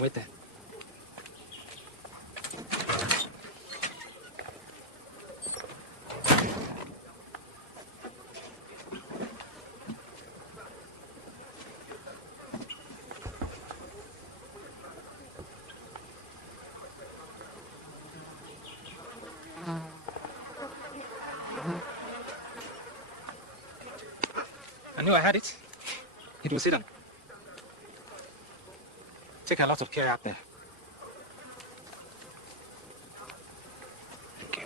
Wait there. I knew I had it. It was hidden. Take a lot of care out there. Thank you.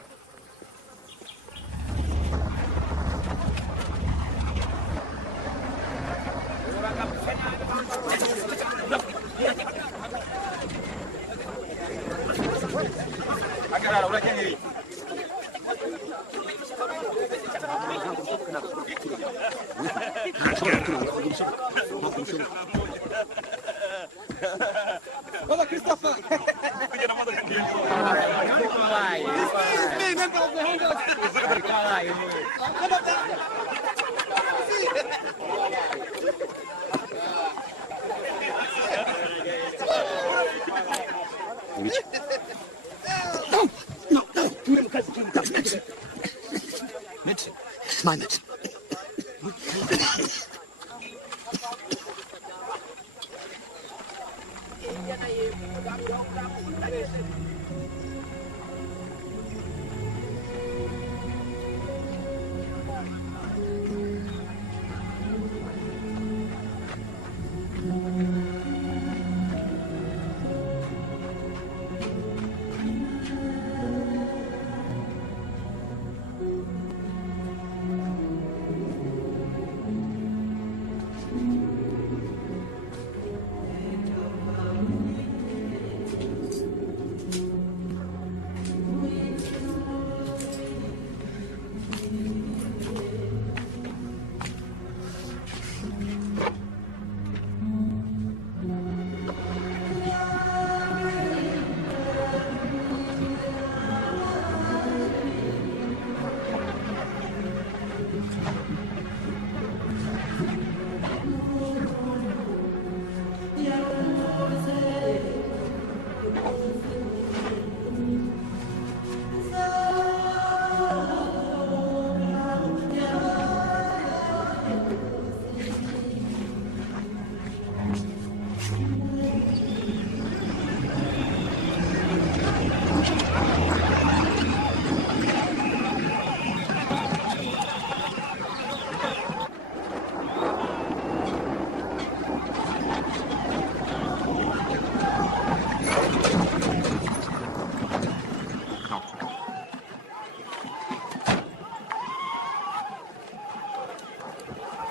Hola, Christopher! No, medicine. It's my medicine.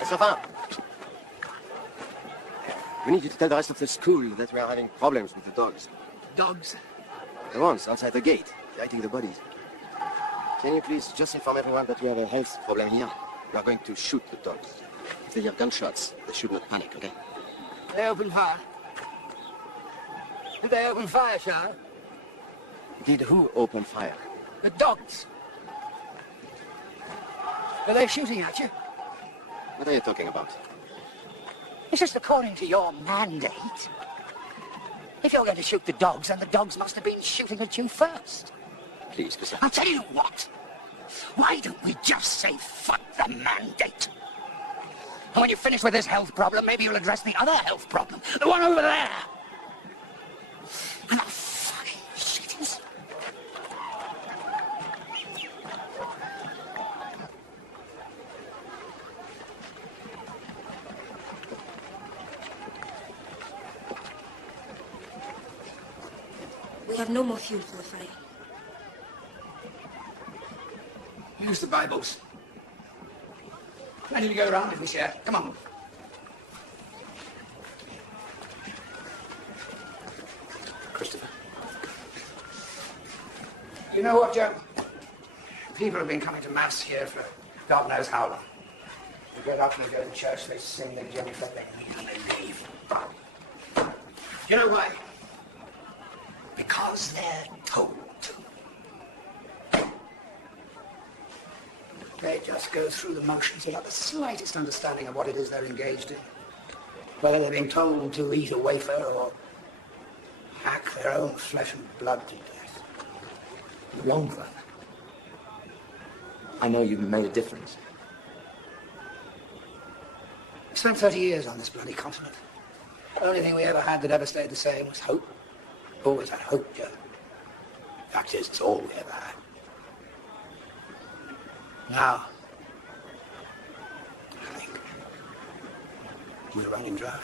Safa, we need you to tell the rest of the school that we are having problems with the dogs. Dogs? The ones outside the gate, hiding the bodies. Can you please just inform everyone that we have a health problem here? We are going to shoot the dogs. If they hear gunshots, they should not panic, okay? They opened fire. Did they open fire, Charles? Did who open fire? The dogs. Are they shooting at you? What are you talking about? It's just according to your mandate. If you're going to shoot the dogs, then the dogs must have been shooting at you first. Please, Christopher. I'll tell you what. Why don't we just say fuck the mandate? And when you finish with this health problem, maybe you'll address the other health problem. The one over there. And I'll fucking shit is. We have no more fuel for the fire. Use the Bibles. Plenty to go around if we share. Come on. Christopher. You know what, Joe? People have been coming to Mass here for God knows how long. They get up and they go to church, they sing, they genuflect, they kneel and they leave. You know why? Because they're told to. They just go through the motions without the slightest understanding of what it is they're engaged in. Whether they're being told to eat a wafer or hack their own flesh and blood to death. Long for. I know you've made a difference. We spent 30 years on this bloody continent. The only thing we ever had that ever stayed the same was hope. Always had hope, Joe. Fact is, it's all we ever had. Now, I think we're running dry.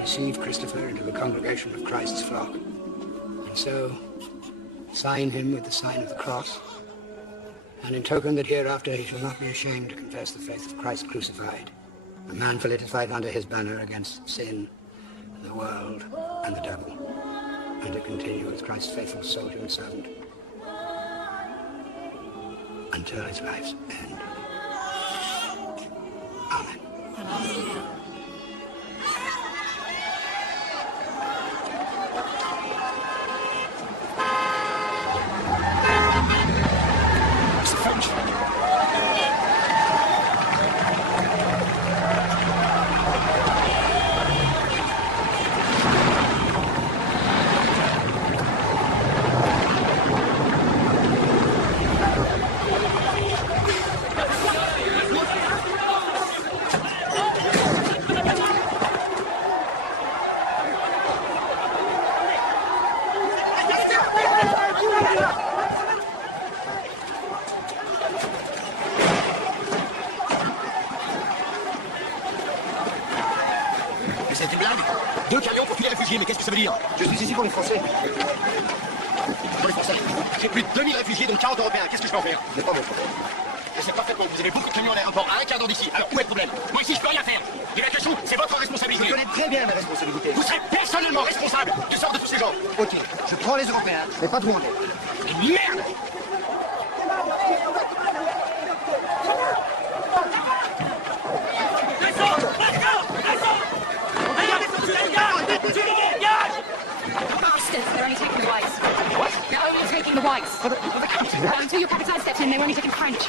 Receive Christopher into the congregation of Christ's flock, and so sign him with the sign of the cross, and in token that hereafter he shall not be ashamed to confess the faith of Christ crucified, and manfully to fight under his banner against sin, the world, and the devil, and to continue as Christ's faithful soldier and servant until his life's end. Amen. Mais qu'est-ce que ça veut dire? Je suis ici pour les Français. Pour les Français? J'ai plus de 2000 réfugiés, donc 40 Européens. Qu'est-ce que je peux en faire? C'est pas mon problème. Je sais parfaitement que vous avez beaucoup de camions à l'aéroport à un quart d'heure d'ici. Alors où est le problème? Moi ici je peux rien faire. L'évacuation, c'est votre responsabilité. Je connais très bien mes responsabilités. Vous serez personnellement responsable du sort de tous ces gens. Ok, je prends les Européens, mais pas de Rwandais. Merde! They're only taking the whites. What? They're only taking the whites. Well, they can't do that. Until your captain stepped in, they were only taking French.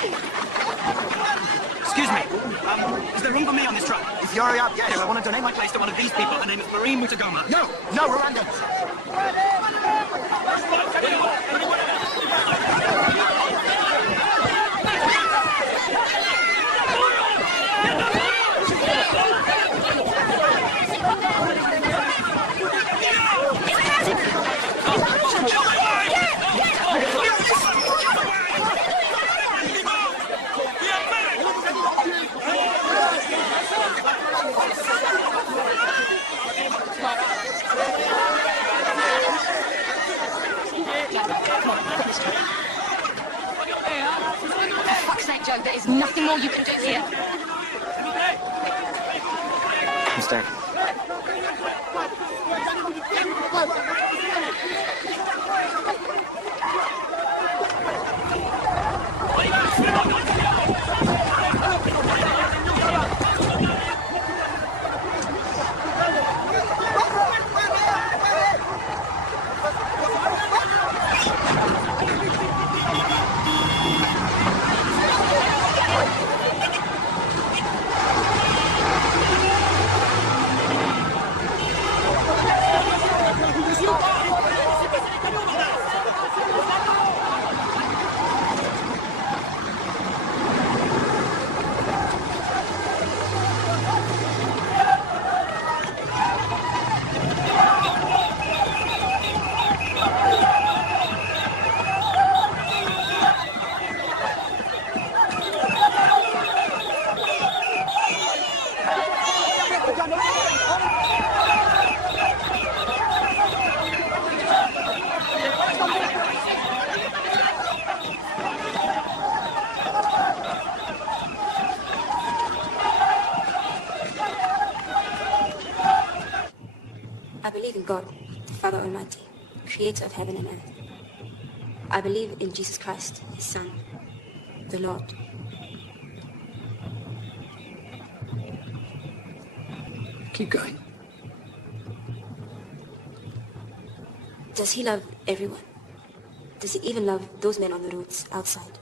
Excuse me. Is there room for me on this truck? If you hurry up, yes. I want to donate my place to one of these people. Her name is Marie Mutagoma. No, Rwandans. For fuck's sake, Joe, there is nothing more you can do here. Mistake. I believe in God, the Father Almighty, creator of heaven and earth. I believe in Jesus Christ, his Son, the Lord. Keep going. Does he love everyone? Does he even love those men on the roads outside?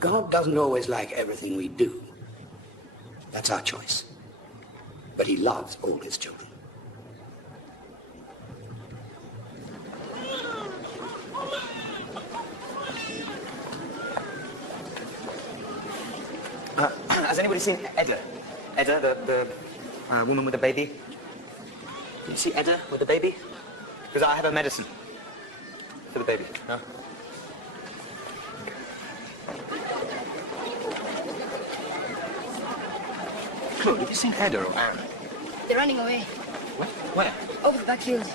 God doesn't always like everything we do. That's our choice. But he loves all his children. Has anybody seen Edda? Edda, the woman with the baby? Did you see Edda with the baby? Because I have a medicine for the baby. No? Look, have you seen Edda or Aaron? They're running away. Where? Over the backfield.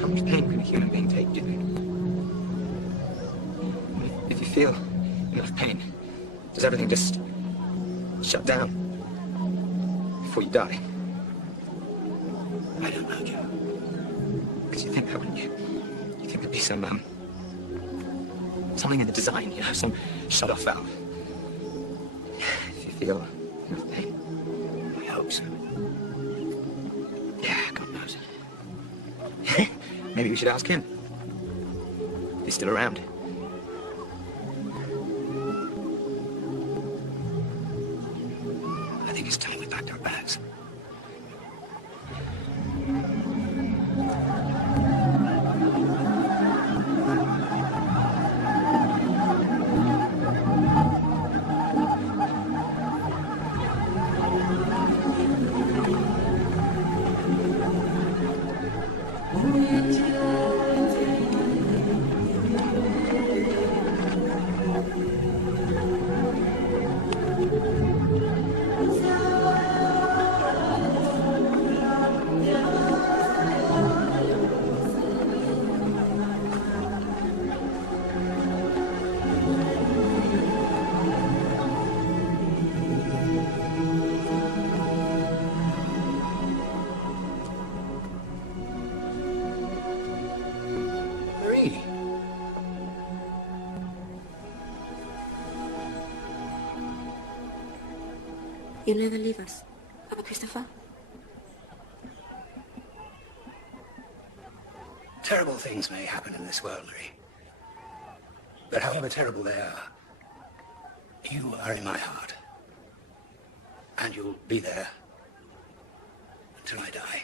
How much pain can a human being take, do you think? If you feel enough pain, does everything just shut down before you die? I don't know, Joe. Because you think that, wouldn't you? You think there'd be some, something in the design, you know, some shut-off valve. If you feel enough pain. I hope so. Yeah, God knows. Maybe we should ask him. If he's still around. I think it's time we packed our bags. You'll never leave us, Papa Christopher? Terrible things may happen in this world, Marie. But however terrible they are, you are in my heart. And you'll be there until I die.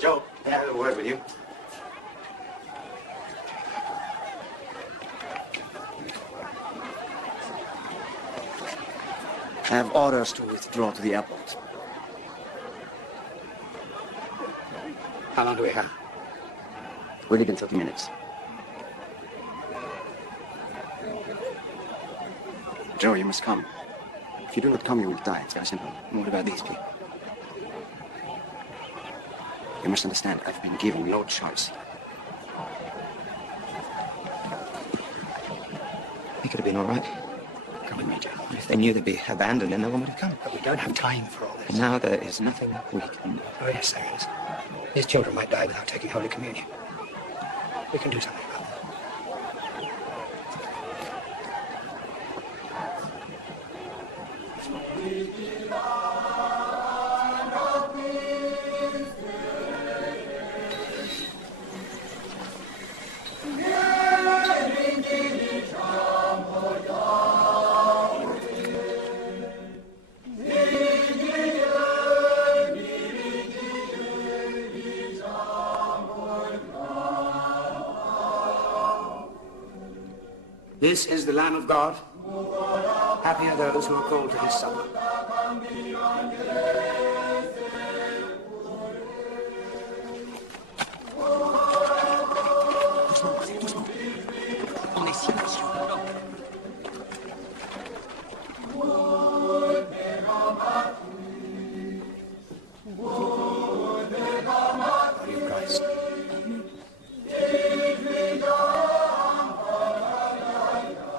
Joe, can I have a word with you? I have orders to withdraw to the airport. How long do we have? We leave in 30 minutes. Joe, you must come. If you do not come, you will die. It's very simple. And what about these people? You must understand, I've been given no choice. They could have been all right. Come with me, Joe. If they knew they'd be abandoned, then no one would have come. But we don't have time for all this. And now there is nothing we can do. Oh, yes, there is. These children might die without taking Holy Communion. We can do something about that. This is the Lamb of God. Happy are those who are called to his supper.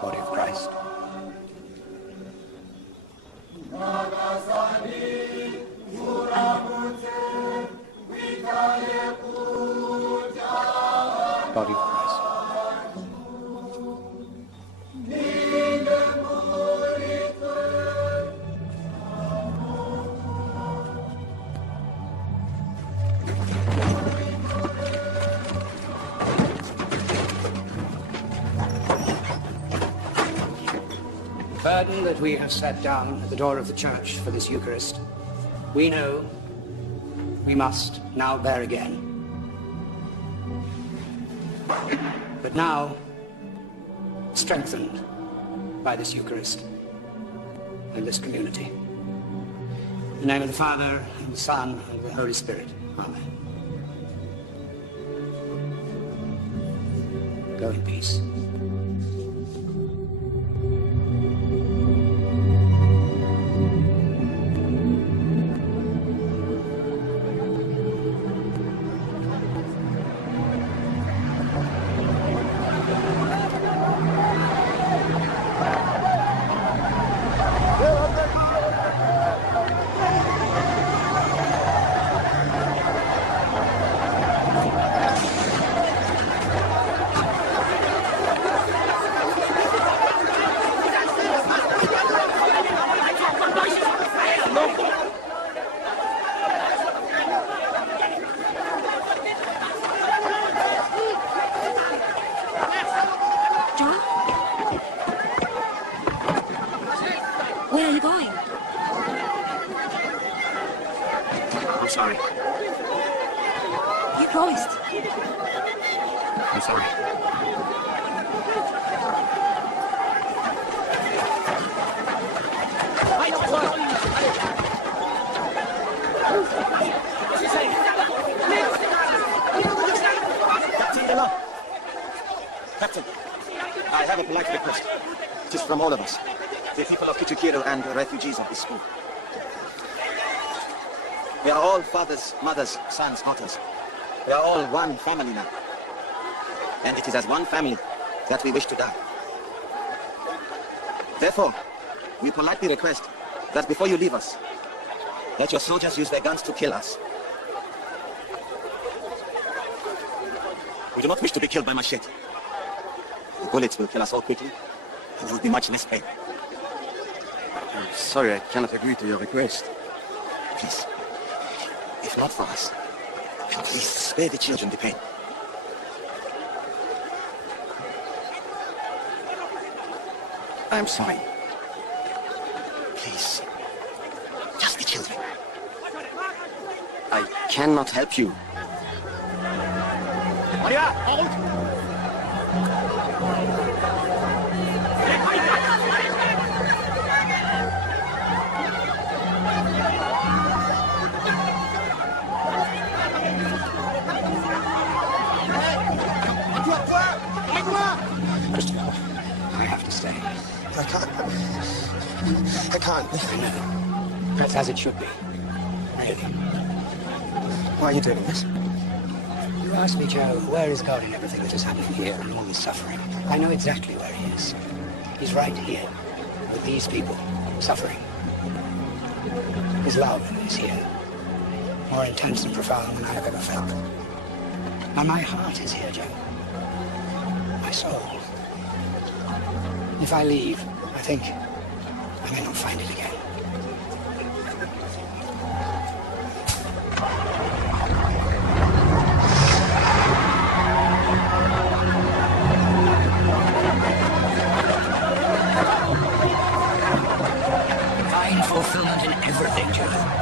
Body of Christ. Body of Christ. Burden that we have set down at the door of the church for this Eucharist, we know we must now bear again. But now, strengthened by this Eucharist and this community. In the name of the Father, and the Son, and of the Holy Spirit. Amen. Go in peace. Where are you going? I'm sorry. You promised. I'm sorry. Captain Della. Captain, I have a polite request. It is from all of us, the people of Kichikiro and the refugees of this school. We are all fathers, mothers, sons, daughters. We are all one family now. And it is as one family that we wish to die. Therefore, we politely request that before you leave us, let your soldiers use their guns to kill us. We do not wish to be killed by machete. The bullets will kill us all quickly, and there will be much less pain. I'm sorry, I cannot agree to your request. Please, if not for us, please spare the children the pain. I'm sorry. Please, just the children. I cannot help you. Maria, hold! Christopher, I have to stay. I can't. I can't. I know. That's as it should be. Really. Why are you doing this? You asked me, Joe, where is God in everything that is happening here and all the suffering? I know exactly where he is. He's right here, with these people, suffering. His love is here, more intense and profound than I have ever felt. And my heart is here, Joe. My soul. If I leave, I think I may not find it again. Find fulfillment in everything, Joe.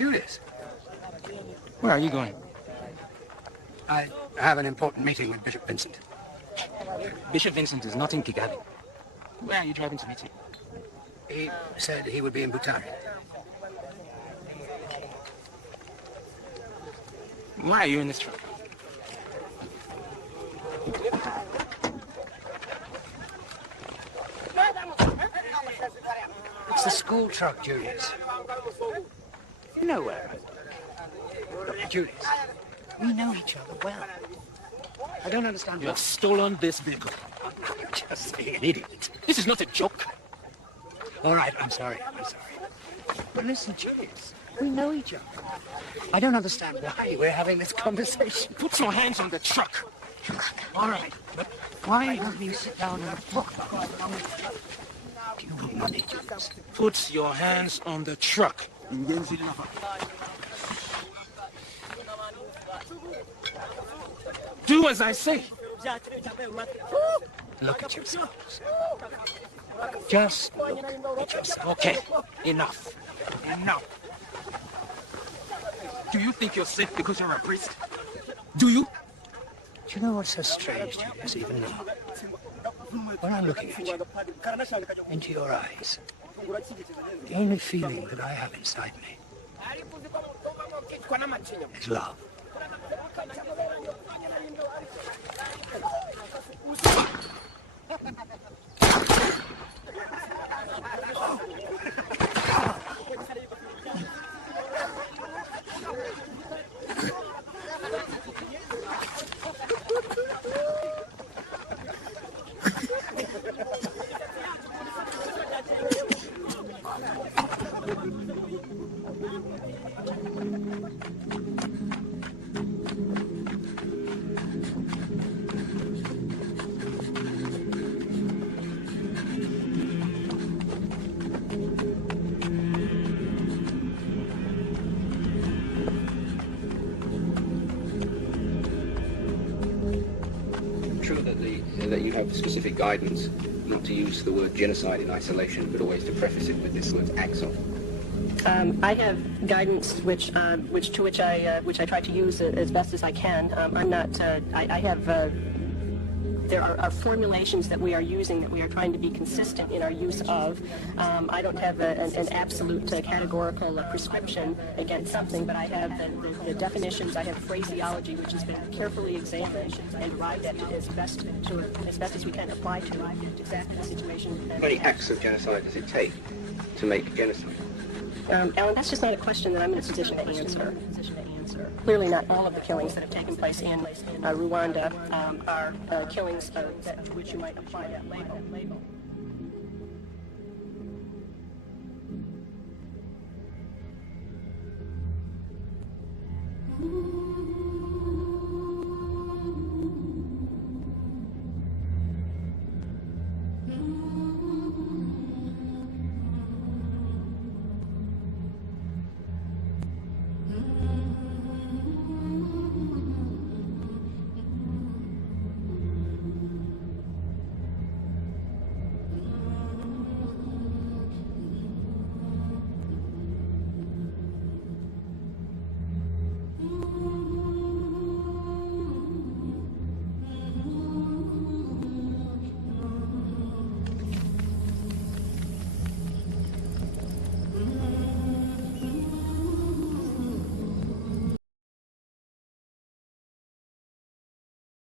Julius, Where are you going? I have an important meeting with Bishop Vincent. Bishop Vincent is not in Kigali. Where are you driving to meet him? He said he would be in Butari. Why are you in this truck? It's the school truck, Julius. You know where. Julius, we know each other well. I don't understand. You have stolen this vehicle. You're just being an idiot. This is not a joke. All right, I'm sorry. But listen, Julius, We know each other. I don't understand why we're having this conversation. Put your hands on the truck. All right, but why don't we sit down and talk about it? Do you want money to this? Put your hands on the truck. Do as I say. Look at yourselves. Just look at yourselves. Okay, enough. Enough. Do you think you're safe because you're a priest? Do you? Do you know what's so strange to us even now? When I'm looking at you, into your eyes, the only feeling that I have inside me is love. That you have specific guidance not to use the word genocide in isolation, but always to preface it with this word acts of. I have guidance which I try to use as best as I can. I'm not. I have. There are formulations that we are using that we are trying to be consistent in our use of. I don't have an absolute categorical prescription against something, but I have the definitions. I have phraseology which has been carefully examined and arrived at as best as we can apply to exactly the situation. How many acts of genocide does it take to make genocide? Alan, that's just not a question that I'm in a position to answer. Clearly not all of the killings that have taken place in Rwanda are killings to which you might apply that label.